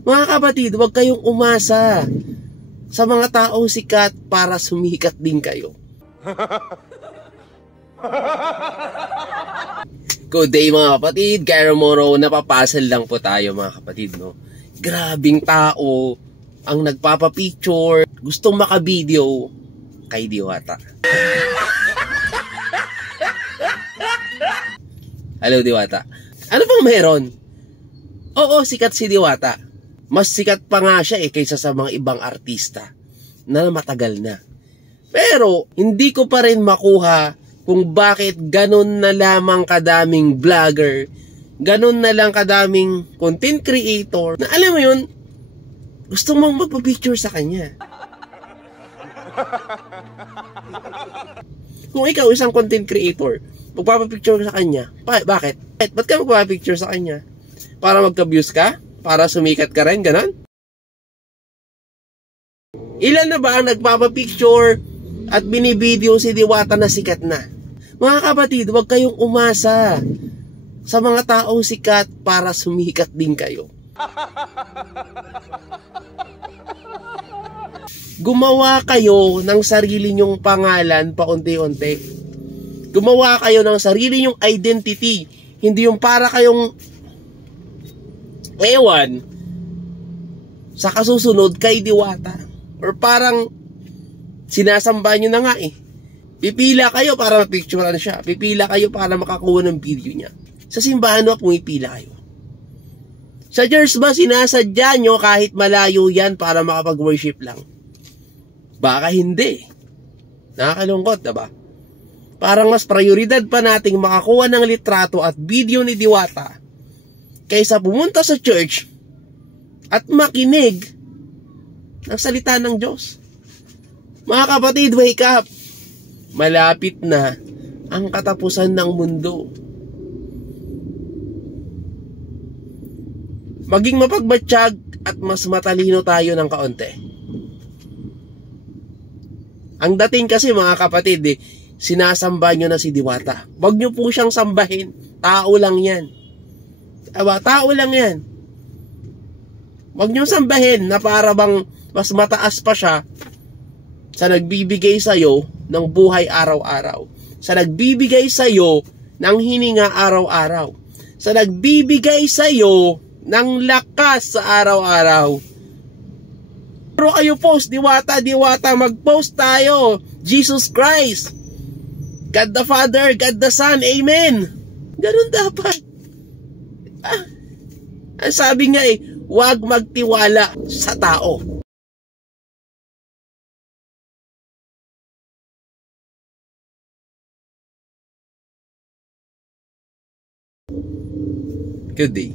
Mga kapatid, huwag kayong umasa sa mga taong sikat para sumikat din kayo. Good day mga kapatid, Kaya Moro, napapasal lang po tayo mga kapatid, no? Grabing tao ang nagpapapicture, gustong makavideo kay Diwata. Hello Diwata, ano bang meron? Oo, sikat si Diwata. Mas sikat pa nga siya kaysa sa mga ibang artista na matagal na. Pero hindi ko pa rin makuha kung bakit ganun na lamang kadaming vlogger, ganun na lang kadaming content creator, na alam mo yun, gusto mong magpa-picture sa kanya. Kung ikaw isang content creator, magpapapicture sa kanya, bakit? Ba't ka magpapapicture sa kanya? Para magka-views ka? Para sumikat ka rin? Ganon? Ilan na ba ang nagpapapicture at binibideo si Diwata na sikat na? Mga kapatid, huwag kayong umasa sa mga taong sikat para sumikat din kayo. Gumawa kayo ng sarili nyong pangalan paunti-unti. Gumawa kayo ng sarili nyong identity. Hindi yung para kayong ewan sa kasusunod kay Diwata. Or parang sinasamba nyo na nga Pipila kayo para mapicturean siya. Pipila kayo para makakuha ng video niya. Sa simbahan ba pumipila kayo? Sa church ba sinasadya nyo kahit malayo yan para makapag-worship lang? Baka hindi. Nakakalungkot, diba? Parang mas prioridad pa nating makakuha ng litrato at video ni Diwata kaysa pumunta sa church at makinig ng salita ng Diyos. Mga kapatid, wake up! Malapit na ang katapusan ng mundo. Maging mapagbatsyag at mas matalino tayo ng kaunti. Ang dating kasi mga kapatid, sinasamba nyo na si Diwata. Huwag nyo po siyang sambahin. Tao lang yan. Aba, tao lang yan. Huwag nyo sambahin na para bang mas mataas pa siya sa nagbibigay sa'yo ng buhay araw-araw. Sa nagbibigay sa'yo ng hininga araw-araw. Sa nagbibigay sa'yo ng lakas sa araw-araw. Pero kayo post, Diwata, mag-post tayo. Jesus Christ. God the Father, God the Son, Amen. Ganun dapat. Ang sabi nga huwag magtiwala sa tao. Good day.